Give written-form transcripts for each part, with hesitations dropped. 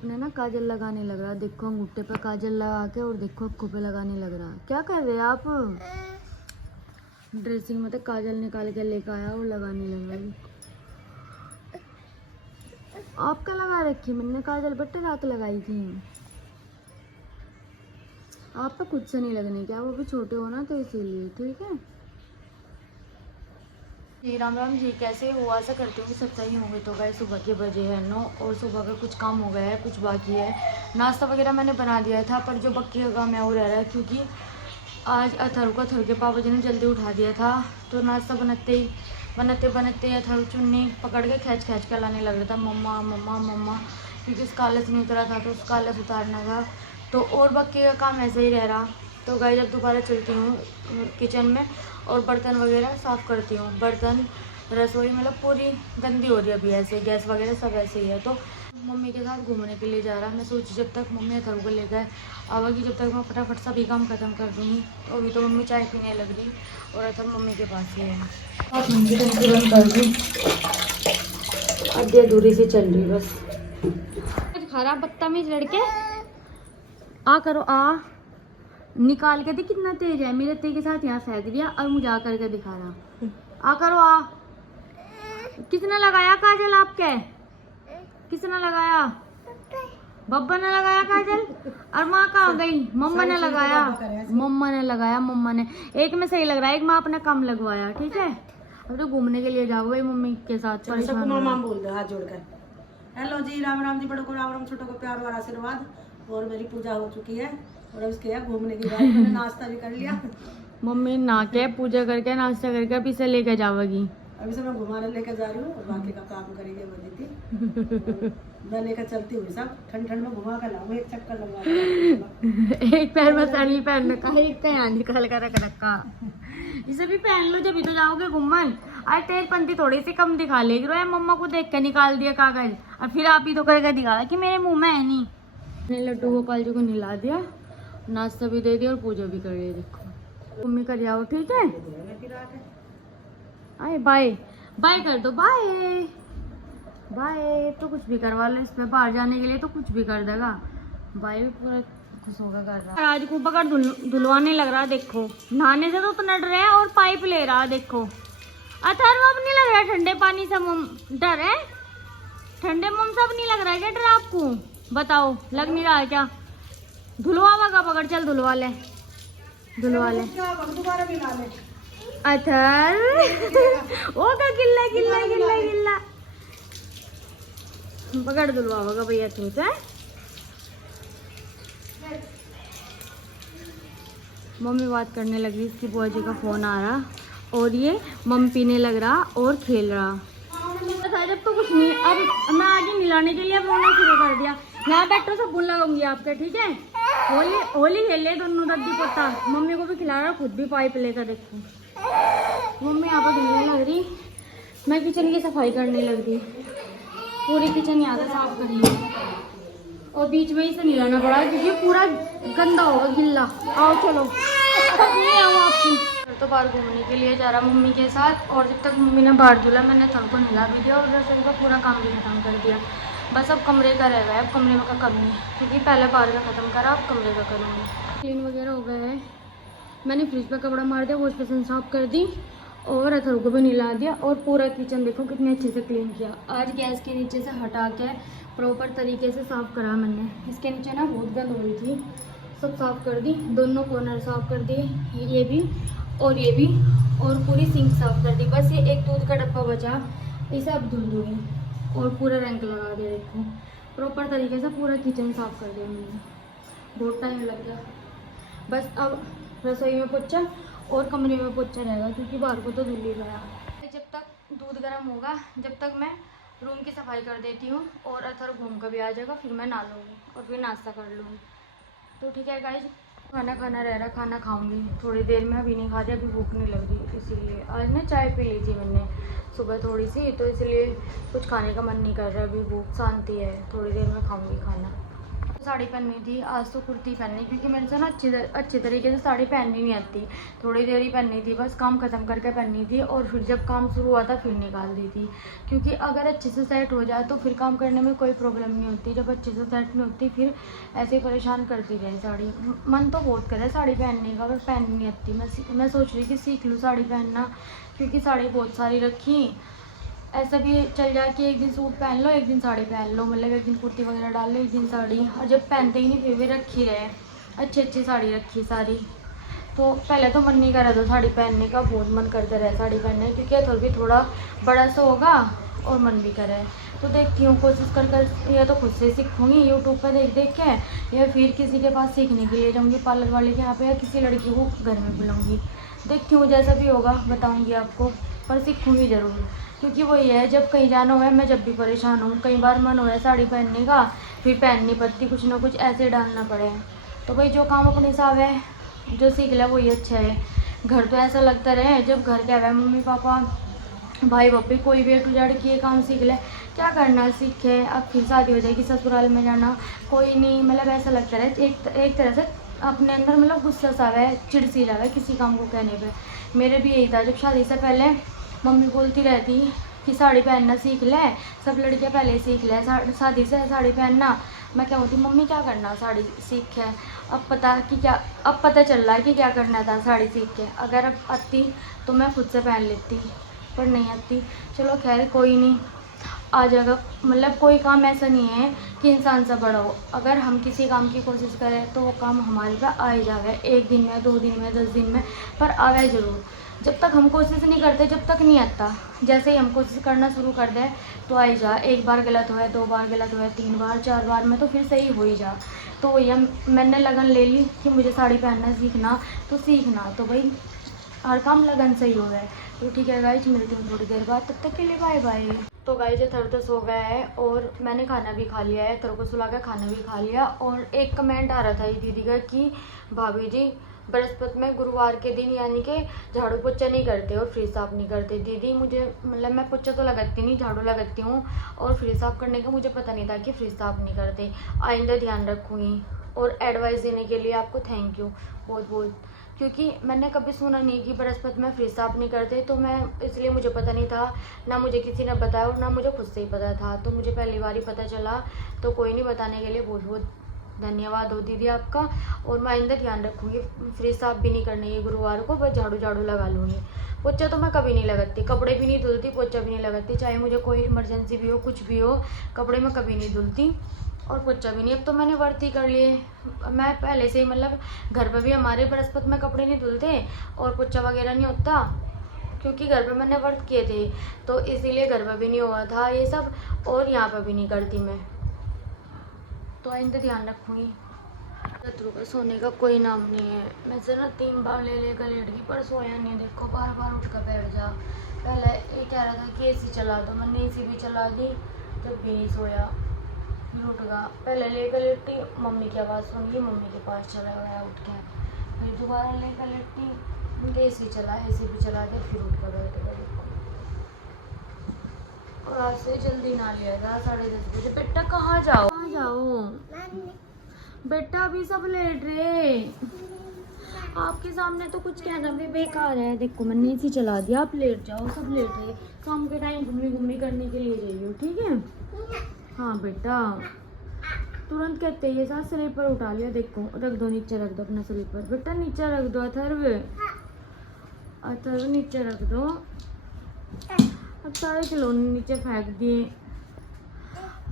अपने ना काजल लगाने लग रहा, देखो अंगूठे पे काजल लगा के और देखो अक्खों पे लगाने लग रहा। क्या कर रहे हैं आप? ड्रेसिंग में तो काजल निकाल के लेकर आया और लगाने लग रहा। आपका लगा रखी, मैंने काजल बट्टे रात लगाई थी। आप तो खुद से नहीं लगने, क्या वो भी छोटे हो ना तो इसीलिए। ठीक है जी। राम राम जी, कैसे हो? आशा करती हूँ कि सब सही होंगे। तो गए सुबह के बजे है 9 और सुबह का कुछ काम हो गया है, कुछ बाकी है। नाश्ता वगैरह मैंने बना दिया था, पर जो बाकी का काम है वो रह रहा है, क्योंकि आज अथर्व को अथर्व के पापा जी ने जल्दी उठा दिया था। तो नाश्ता बनाते अथर्व चुन्नी पकड़ के खींच के लाने लग रहा था, मम्मा मम्मा मम्मा, क्योंकि उसका आलस नहीं उतरा था तो उसका आलस उतारना था। तो और बाकी का काम ऐसे ही रह रहा। तो गाइस जब दोबारा चलती हूँ किचन में और बर्तन वगैरह साफ़ करती हूँ। बर्तन रसोई मतलब पूरी गंदी हो रही है अभी, ऐसे गैस वगैरह सब ऐसे ही है। तो मम्मी के साथ घूमने के लिए जा रहा। मैं सोची जब तक मम्मी अथर्व को ले गए आवागी, जब तक मैं फटाफट सभी काम ख़त्म कर दूँगी। तो अभी तो मम्मी चाय पीने लग रही और अथर्व मम्मी के पास ही है। आप मम्मी टंकी बंद कर दूँ, आधी अधूरी सी चल रही बस। खराब बदतमीज लड़के, आ करो आ, निकाल के दे कितना तेज है। मेरे ते के साथ यहाँ फेंक दिया और मुझे आ करके दिखा रहा। आ करो आ। किसने लगाया काजल आपके? किसने लगाया? बब्बा ने लगाया काजल। और माँ कहाँ गई? मम्मा ने लगाया, मम्मा ने लगाया, मम्मा ने। एक में सही लग रहा है, एक माँ अपने कम लगवाया। ठीक है अब तो घूमने के लिए जाओ भाई मम्मी के साथ। मामा बोल दो हाथ जोड़कर। हेलो जी, राम राम जी, बड़ों को राम राम, छोटों को प्यार और आशीर्वाद। और मेरी पूजा हो चुकी है और अब इसके यहाँ घूमने की बात, मैंने नाश्ता भी कर लिया। मम्मी नहा के पूजा करके नाश्ता करके अभी से लेके जाओगी। अभी से मैं घुमाने लेकर जा रही हूँ और बाकी का काम करेंगे वो दीदी। मैं लेकर चलती हुई सब ठंड ठंड में घुमा कर लाऊंगी, एक चक्कर लगवा। एक पैर में सैंडल पहन रखा है, एक का यहाँ निकाल कर रख रखा। इसे भी पहन लो जब तो जाओगे घूमन। अरे तेल पंती थोड़ी सी कम दिखा लेगी। रो मम्मा को देख के निकाल दिया कागज और फिर आप ही तो करके दिखा कि मेरे मुंह में है नहीं। मैंने लड्डू गोपाल जी को नहला दिया, नाश्ता भी दे दिया और पूजा भी कर ली। देखो मम्मी कर जाओ। ठीक है आए बाय बाय कर दो, बाय बाय। तो कुछ भी करवा लो इस पे, बाहर जाने के लिए तो कुछ भी कर देगा। बाय भी पूरा खुश होगा कर रहा। आज को पकड़ धुलवाने लग रहा। देखो नहाने से तो उतना डर है और पाइप ले रहा। देखो अथर्व अब नहीं लग रहा ठंडे पानी से डर है? ठंडे मुंह से अब नहीं लग रहा है क्या डर आपको? बताओ, लग नहीं रहा है क्या? धुलवागा पकड़, चल धुलवा ले, धुलवा ले। अथर्व होगा गिल्ला गिल्ला गिल्ला गिल्ला, पकड़ धुलवागा भैया ठीक है। मम्मी बात करने लगी, इसकी बुआ जी का फोन आ रहा और ये मम्मी पीने लग रहा और खेल रहा। जब तो कुछ नहीं, अब मैं आगे मिलाने के लिए रोना शुरू कर दिया। यहाँ बैठो सब बुन लगाऊंगी आपके। ठीक है होली होली खेल ले दोनों दद्दी पोता। मम्मी को भी खिला रहा, खुद भी पाइप लेकर। देखो मम्मी यहाँ पर खेलने लग रही, मैं किचन की सफाई करने लग रही। पूरी किचन यहाँ से साफ करी और बीच में ही से मिलाना पड़ा क्योंकि पूरा गंदा होगा गिल्ला। आओ चलो आओ आपकी। तो बाहर घूमने के लिए जा रहा मम्मी के साथ और जब तक मम्मी ने बाहर धुला मैंने थल को नहला भी दिया और रसोई का पूरा काम भी खत्म कर दिया। बस अब कमरे का रह गया है। अब कमरे में का कम नहीं, क्योंकि पहले बाहर का ख़त्म करा, अब कमरे का करूँगी। क्लीन वगैरह हो गया है, मैंने फ्रिज पर कपड़ा मार दिया, वॉश बेसिन साफ कर दी और अथर्व को भी नहला दिया और पूरा किचन देखो कितने अच्छे से क्लीन किया। आज गैस के नीचे से हटा के प्रॉपर तरीके से साफ़ करा मैंने। इसके नीचे ना बहुत गंद हो रही थी, सब साफ़ कर दी, दोनों कॉर्नर साफ़ कर दिए, ये भी और पूरी सिंक साफ़ कर दी। बस ये एक दूध का डब्बा बचा, इसे अब धुल दूँगी और पूरा रंग लगा दिया। देखो प्रॉपर तरीके से पूरा किचन साफ़ कर दिया मैंने, बहुत टाइम लग गया। बस अब रसोई में पोछा और कमरे में पोछा रहेगा, क्योंकि बाहर को तो धुल ही गया। जब तक दूध गर्म होगा जब तक मैं रूम की सफाई कर देती हूँ और अथर्व घूम कर भी आ जाएगा, फिर मैं नहा लूँगी और फिर नाश्ता कर लूँगी। तो ठीक है गाइस, खाना रह रहा, खाना खाऊंगी थोड़ी देर में। अभी नहीं खाती, अभी भूख नहीं लग रही, इसीलिए आज ना चाय पी ली थी मैंने सुबह थोड़ी सी, तो इसलिए कुछ खाने का मन नहीं कर रहा। अभी भूख शांति है, थोड़ी देर में खाऊंगी खाना। साड़ी पहननी थी, आज तो कुर्ती पहननी, क्योंकि मेरे से ना अच्छे तरीके से साड़ी पहननी नहीं आती। थोड़ी देर ही पहननी थी, बस काम ख़त्म करके पहननी थी, और फिर जब काम शुरू हुआ था फिर निकाल दी थी। क्योंकि अगर अच्छे से सेट हो जाए तो फिर काम करने में कोई प्रॉब्लम नहीं होती। जब अच्छे से सेट नहीं होती फिर ऐसे ही परेशान करती रहे साड़ी। मन तो बहुत करे साड़ी पहनने का, पर पहननी नहीं आती। मैं सोच रही कि सीख लूँ साड़ी पहनना, क्योंकि साड़ी बहुत सारी रखी। ऐसा भी चल जाए कि एक दिन सूट पहन लो, एक दिन साड़ी पहन लो, मतलब एक दिन कुर्ती वगैरह डाल लो, एक दिन साड़ी। और जब पहनते ही नहीं फिर भी रखी रहे, अच्छी साड़ी रखी सारी। तो पहले तो मन नहीं कर रहा था साड़ी पहनने का, बहुत मन करता रहा साड़ी पहनने, क्योंकि तो भी थोड़ा बड़ा सा होगा और मन भी करे। तो देखती हूँ, कोशिश कर या तो खुद से सीखूँगी यूट्यूब पर देख के, या फिर किसी के पास सीखने के लिए जाऊँगी पार्लर वाले के यहाँ पे, या किसी लड़की को घर में बुलाऊँगी। देखती हूँ, जैसा भी होगा बताऊँगी आपको, पर सीखूँगी ज़रूर। क्योंकि वही है, जब कहीं जाना हुआ है, मैं जब भी परेशान हूँ, कई बार मन हो रहा है साड़ी पहनने का, फिर पहन नहीं पड़ती, कुछ ना कुछ ऐसे डालना पड़े। तो भाई जो काम अपने हिसाब है, जो सीख लिया वही अच्छा है। घर तो ऐसा लगता रहे, जब घर के आवे मम्मी पापा भाई बापी कोई भी टू जेड किए काम सीख ले, क्या करना सीखे। अब फिर शादी हो जाएगी, ससुराल में जाना कोई नहीं, मतलब ऐसा लगता रहे एक तरह से अपने अंदर, मतलब गुस्सा सा है, चिड़ सी जावे किसी काम को कहने पे। मेरे भी यही था, जब शादी से पहले मम्मी बोलती रहती कि साड़ी पहनना सीख ले, सब लड़कियां पहले सीख ले शादी से साड़ी पहनना। मैं क्या होती, मम्मी क्या करना साड़ी सीख के, अब पता चल रहा है कि क्या करना था साड़ी सीख के। अगर अब आती तो मैं खुद से पहन लेती, पर नहीं आती। चलो खैर कोई नहीं, आ जाएगा। मतलब कोई काम ऐसा नहीं है कि इंसान से बड़ा हो, अगर हम किसी काम की कोशिश करें तो वो काम हमारे पे आ ही जावे, 1 दिन में, 2 दिन में, 10 दिन में, पर आवे ज़रूर। जब तक हम कोशिश नहीं करते जब तक नहीं आता। जैसे ही हम कोशिश करना शुरू कर दें तो आ ही जा। 1 बार गलत हुआ, 2 बार गलत हुआ, 3 बार, 4 बार में तो फिर सही हो ही जा। तो वही मैंने लगन ले ली कि मुझे साड़ी पहनना सीखना, तो सीखना तो भाई हर काम लगन से ही हो गया। तो ठीक है गाइज, मिलती हूँ थोड़ी देर बाद, तब तक के लिए बाय बाय। तो गाइज थर तो सो गया है और मैंने खाना भी खा लिया है, थर को सुला के खाना भी खा लिया। और एक कमेंट आ रहा था ये दीदी का कि भाभी जी बृहस्पति में गुरुवार के दिन यानी कि झाड़ू पोछा नहीं करते और फ्रिज साफ नहीं करते। दीदी मुझे मतलब मैं पोछा तो लगाती नहीं, झाड़ू लगाती हूँ, और फ्रिज साफ करने का मुझे पता नहीं था कि फ्रिज साफ नहीं करते। आइंदा ध्यान रखूँगी, और एडवाइस देने के लिए आपको थैंक यू बहुत बहुत, क्योंकि मैंने कभी सुना नहीं कि बृहस्पति में फ्रिज साफ नहीं करते। तो मैं इसलिए मुझे पता नहीं था, ना मुझे किसी ने बताया और ना मुझे खुद से ही पता था, तो मुझे पहली बार ही पता चला। तो कोई नहीं, बताने के लिए बहुत बहुत धन्यवाद हो दीदी आपका। और मैं आइंदा ध्यान रखूँगी, फ्रिज साफ भी नहीं करनी है गुरुवार को, बस झाड़ू लगा लूँगी। पोछा तो मैं कभी नहीं लगाती, कपड़े भी नहीं धुलती, पोछा भी नहीं लगाती, चाहे मुझे कोई इमरजेंसी भी हो, कुछ भी हो, कपड़े मैं कभी नहीं धुलती और पोछा भी नहीं। अब तो मैंने व्रत ही कर लिए, मैं पहले से ही मतलब घर पर भी हमारे बृहस्पति में कपड़े नहीं धुलते और पोछा वगैरह नहीं होता, क्योंकि घर पे मैंने व्रत किए थे, तो इसीलिए घर पर भी नहीं हुआ था ये सब, और यहाँ पर भी नहीं करती मैं। तो आइंदा ध्यान रखूँगी। शत्रु का सोने का कोई नाम नहीं है। मैं जरा 3 बार ले लेकर लेट गई, पर सोया नहीं। देखो बार बार उठ कर बैठ जा। पहले ये कह रहा था कि एसी चला दो, मैंने एसी भी चला दी, जब भी नहीं सोया फिर उठ गया। पहले लेकर लेटी, मम्मी की आवाज़ सुन ली, मम्मी के पास चला गया उठ के, फिर दोबारा लेकर लेटी, एसी चला, एसी भी चला दिया, फिर उठ कर बैठ गया। और आज से जल्दी ना लिया था, 10:30 बजे। बेटा कहाँ जाओ, कहाँ जाओ बेटा, अभी सब लेट रहे, आपके सामने तो कुछ कहना भी बेकार है। देखो मैंने एसी चला दिया, आप लेट जाओ, सब लेट रहे। शाम के टाइम घूमी करने के लिए जाइए, ठीक है। हाँ बेटा, तुरंत कहते हैं ये साथ स्लीपर उठा लिया। देखो रख दो नीचे, रख दो अपना स्लीपर, बेटा नीचे रख दो। अथर्व नीचे रख दो। अब सारे खिलौने नीचे फेंक दिए।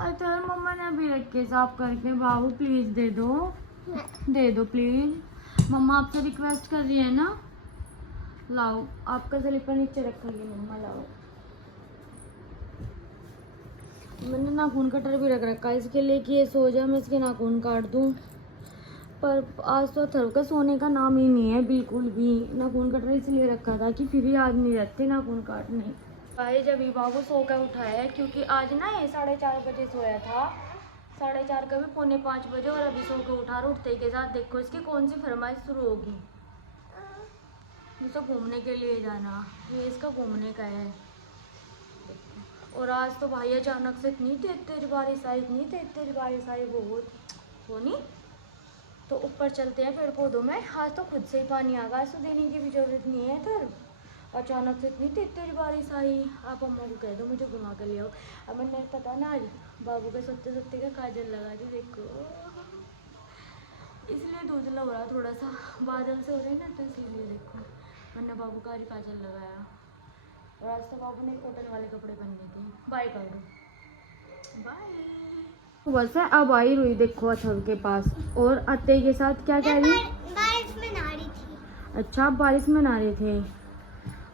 अथर्व मम्मा ने अभी रख के साफ करके, बाबू प्लीज दे दो प्लीज, मम्मा आपसे रिक्वेस्ट कर रही है ना। लाओ आपका स्लीपर नीचे रखेंगे मम्मा, लाओ। मैंने नाखून कटर भी रख रखा है इसके लिए कि ये सो जाए, मैं इसके नाखून काट दूँ। पर आज तो अथर्व का सोने का नाम ही नहीं है बिल्कुल भी। नाखून कटर इसलिए रखा था कि फिर याद नहीं रहते नाखून काटने। भाई जब बाबू सो कर उठा है, क्योंकि आज ना ये 4:30 बजे सोया था, 4:30 का भी 4:45 बजे, और अभी सो के उठा। उठते के साथ देखो इसकी कौन सी फरमाइश शुरू होगी, मुझे घूमने के लिए जाना। ये इसका घूमने का है। और आज तो भाई अचानक से इतनी तेज बारिश आई, बहुत। पोनी। तो ऊपर चलते हैं पेड़ पौधों में। आज तो खुद से ही पानी आ गया, तो देने की भी जरूरत नहीं है। इधर अचानक से इतनी तेज तेज बारिश आई। आप अम्मा को कह दो मुझे घुमा कर ले आओ। अब मैंने पता ना आज बाबू के सोते सोते का काजल लगा दी, देखो इसलिए दूध लग रहा थोड़ा सा, बादल से हो रहे हैं ना, तो इसीलिए देखो मैंने बाबू का आज काजल लगाया। और आज तो बाबू ने कॉटन वाले कपड़े पहने थे। बाय कर दो, बाय। बस है अब आई रुई देखो अथर्व के पास, और अत्ते के साथ क्या कह रही? बारिश में नहा रही थी। अच्छा आप बारिश में नहा रहे थे।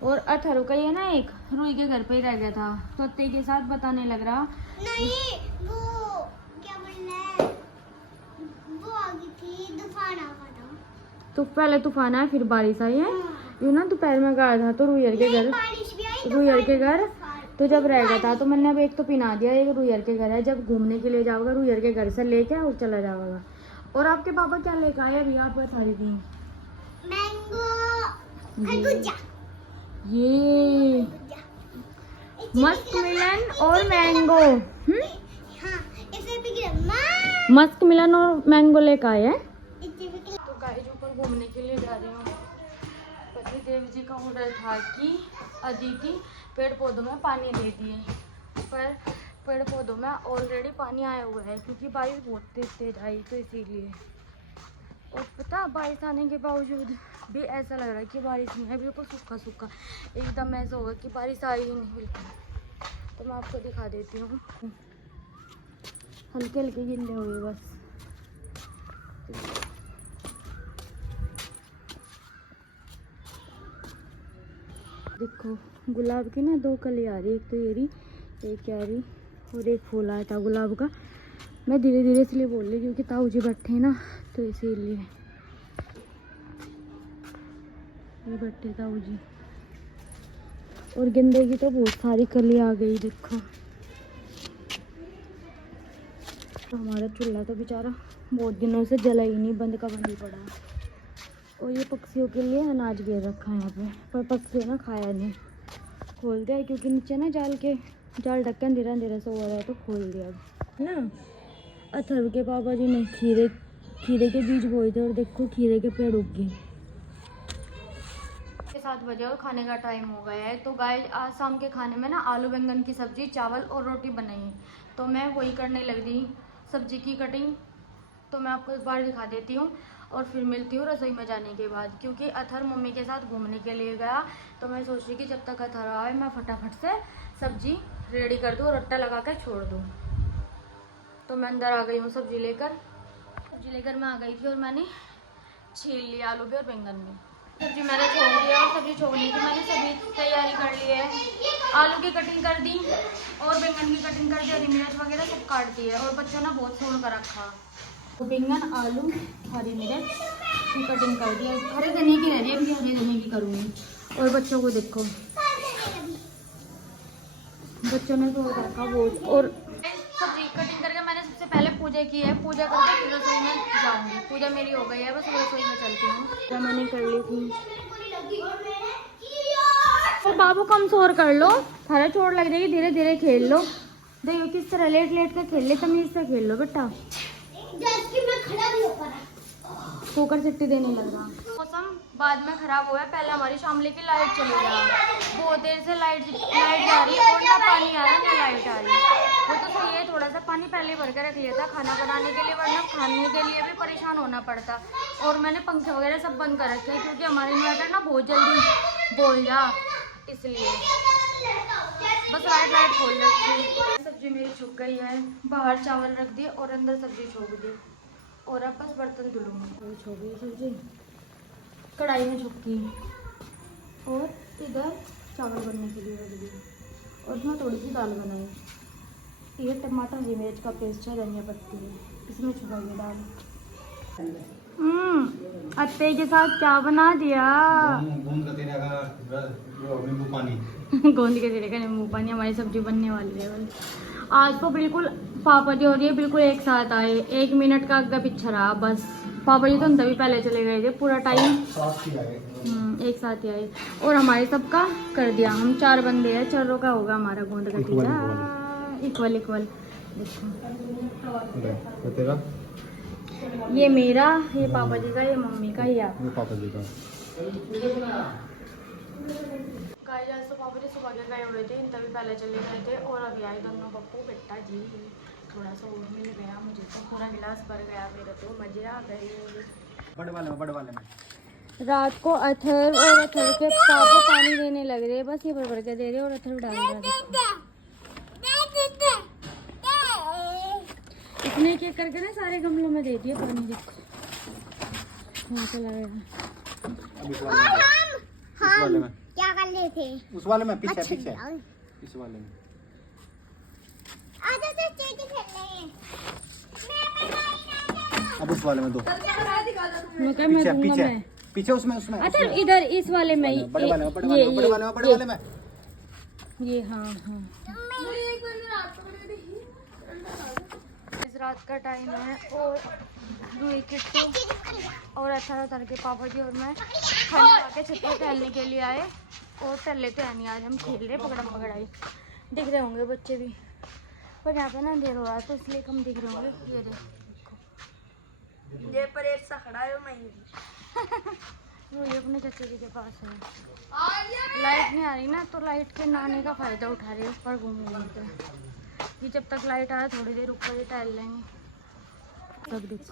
और अथर्व का ये ना एक रुई के घर पे ही रह गया था, तो अत्ते के साथ बताने लग रहा। नहीं, वो क्या बोलना है, वो आ गई थी, तूफान आ गया था। तो पहले तूफान आया फिर बारिश आई है। यूँ ना दोपहर में गया था तो रुईयर के घर, बारिश भी आई, रुईयर के घर तो जब रह गया था, तो मैंने अब एक तो पिना दिया, एक रुईयर के घर है। जब घूमने के लिए जाओगा रुईयर के घर से लेके और चला जाओगा। और आपके पापा क्या लेकर आए अभी आप बता रही थी? मैंगो, खरबूजा, ये मस्क मिलन और मैंगो। हाँ, इसे भी गिरा मस्क मिलन और मैंगो लेकर आए हैं। इसे भी तो गाइस ऊपर घूमने के लिए जा रही हूँ। पति देव जी का ऑर्डर था कि अदिति पेड़ पौधों में पानी दे दिए, पर पेड़ पौधों में ऑलरेडी पानी आया हुआ है क्योंकि बारिश बहुत तेज तेज आई, तो इसीलिए। और पता बारिश आने के बावजूद भी ऐसा लग रहा है कि बारिश नहीं है, बिल्कुल सूखा सूखा एकदम ऐसा होगा कि बारिश आई ही नहीं बिल्कुल। तो मैं आपको दिखा देती हूँ, हल्के हल्के गिल्ले हुए बस। देखो गुलाब की ना 2 कली आ रही, एक तो ये रही, एक क्या रही, और एक फूल आया था गुलाब का। मैं धीरे धीरे इसलिए बोल रही क्योंकि ताऊ जी बैठे हैं ना, तो इसीलिए ये बैठे ताऊ जी। और गेंदे की तो बहुत सारी कली आ गई देखो। तो हमारा चूल्हा तो बेचारा बहुत दिनों से जला ही नहीं, बंद का बंद ही पड़ा है। और ये पक्षियों के लिए अनाज गिर रखा है यहाँ पे, पर पक्षियों ने खाया नहीं, खोल दिया क्योंकि नीचे ना जाल ढक के अंधेरा अंधेरा सा हो रहा है, तो खोल दिया ना। अथर्व के पापा जी ने खीरे के बीज बोए थे और देखो खीरे के पेड़ उग गए। 7 बजे और खाने का टाइम हो गया है। तो गाइस आज शाम के खाने में ना आलू बैंगन की सब्जी, चावल और रोटी बनाई, तो मैं वही करने लग दी सब्जी की कटिंग। तो मैं आपको एक बार दिखा देती हूँ और फिर मिलती हूँ रसोई में जाने के बाद, क्योंकि अथर मम्मी के साथ घूमने के लिए गया। तो मैं सोच रही कि जब तक अथर आए मैं फटाफट से सब्जी रेडी कर दूँ और रट्टा लगा कर छोड़ दूँ। तो मैं अंदर आ गई हूँ सब्जी लेकर मैं आ गई थी, और मैंने छील लिया आलू भी और बैंगन भी। सब्जी मैंने छोड़ दिया, और सब्जी छोड़ने की मैंने सभी तैयारी कर ली है। आलू की कटिंग कर दी और बैंगन की कटिंग कर दी, हरी मिर्च वगैरह सब काट दी है, और बच्चों ने बहुत सोन कर रखा। तो बैंगन, आलू, हरी मिर्च की कटिंग कर दी है। हरे धनिया की रह रही है, अभी हरे धनिया की करूँगी। और बच्चों को देखो, बच्चों ने तो रखा बहुत। और सब्जी कटिंग करके मैंने सबसे पहले पूजा की है, पूजा करके फिर रसोई में जाऊँगी। पूजा मेरी हो गई है, बस रसोई में चलती हूँ। पूजा मैंने कर ली थी। और बाबू कम शोर कर लो, थारा चोट लग जाएगी, धीरे धीरे खेल लो। देखो किस तरह लेट लेट कर खेल ले, तमीज से खेल लो बेटा। ठोकर सिट्टी देने लग रहा। मौसम बाद में खराब हुआ है, पहले हमारी शामली की लाइट चली गई, बहुत देर से लाइट जा रही है, और ना पानी आ रहा ना लाइट आ रही है। वो तो सही है, थोड़ा सा पानी पहले भर के रख लिया था खाना बनाने के लिए, वरना खाने के लिए भी परेशान होना पड़ता। और मैंने पंखे वगैरह सब बंद कर रखे हैं क्योंकि हमारे इन्वर्टर ना बहुत जल्दी बोल जा, इसलिए बस लाइट खोल रखी। सब्जी मेरी छुप गई है, बाहर चावल रख दिए और अंदर सब्जी छोड़ दी, और अब बस बर्तन धुलूंगी। छुप गई सब्जी कढ़ाई में छुपकी, और इधर चावल बनने के लिए रख दी, और उसमें थोड़ी सी दाल बनाई। ये टमाटर हरी मिर्च का पेस्ट है, धनिया पत्ती है, इसमें छुपाइए दाल। अत्ते के साथ क्या बना दिया? गोंद के तेरे का नींबू पानी। हमारी सब्जी बनने वाली है आज तो बिल्कुल। पापा जी और ये बिल्कुल एक साथ आए, 1 मिनट का आगे पीछे रहा बस। पापा जी तो तभी पहले चले गए थे, पूरा टाइम एक साथ ही आए। और हमारे सबका कर दिया, हम 4 बंदे हैं, 4 का होगा हमारा गोंद कतीजा। इक्वल देखो ये मेरा, ये पापा जी का, ये मम्मी का, ये आप। ये पापा जी का। गाइस आज तो पापा जी सुबह के गए हुए थे, तभी पहले चले गए थे और अभी आए दोनों पप्पू बेटा जी। थोड़ा सा और मिल गया मुझे तो, पूरा गिलास भर गया मेरा तो, मजे आ गए। बड़े वाले में रात को अथर और अथर के पापा पानी देने लग रहे हैं, बस ये भर भर के दे रहे और अथर डाल रहा है। इसने एक एक करके ना सारे गमलों में दे दिए पानी, देखो वहाँ चला गया। अब इस वाले में क्या कर रहे थे? उस वाले में पीछे अच्छा, पीछे जाओ। इस वाले में आजा से चीटी खेल रहे हैं। अब उस वाले में दो मैं क्या मैं पीछे दूंगा पीछे मैं। पीछे उसमें उसमें अच्छा इधर इस वाले में बड़े वाले में बड़े वाले में बड़े वाले में बड़े वाले में ये हाँ हाँ। इस रात का टाइम है और रूही किट्टू और अच्छा उतर के पापा जी और मैं खाना खा के छत पर टहलने के लिए आए और टहले तो है नहीं, आज हम खेल रहे पकड़म पकड़ाई। दिख रहे होंगे बच्चे भी, पर यहाँ पे ना अंधेर हो रहा है तो इसलिए कम दिख रहे होंगे। ये देखो ये पर एक सा खड़ा है मैं रूही अपने चाचा जी के पास है। लाइट नहीं आ रही ना तो लाइट के नाने का फायदा उठा रहे हैं, उस पर घूम घूम के। ये जब तक लाइट आए थोड़ी देर ऊपर ही टहल लेंगे। सब देखो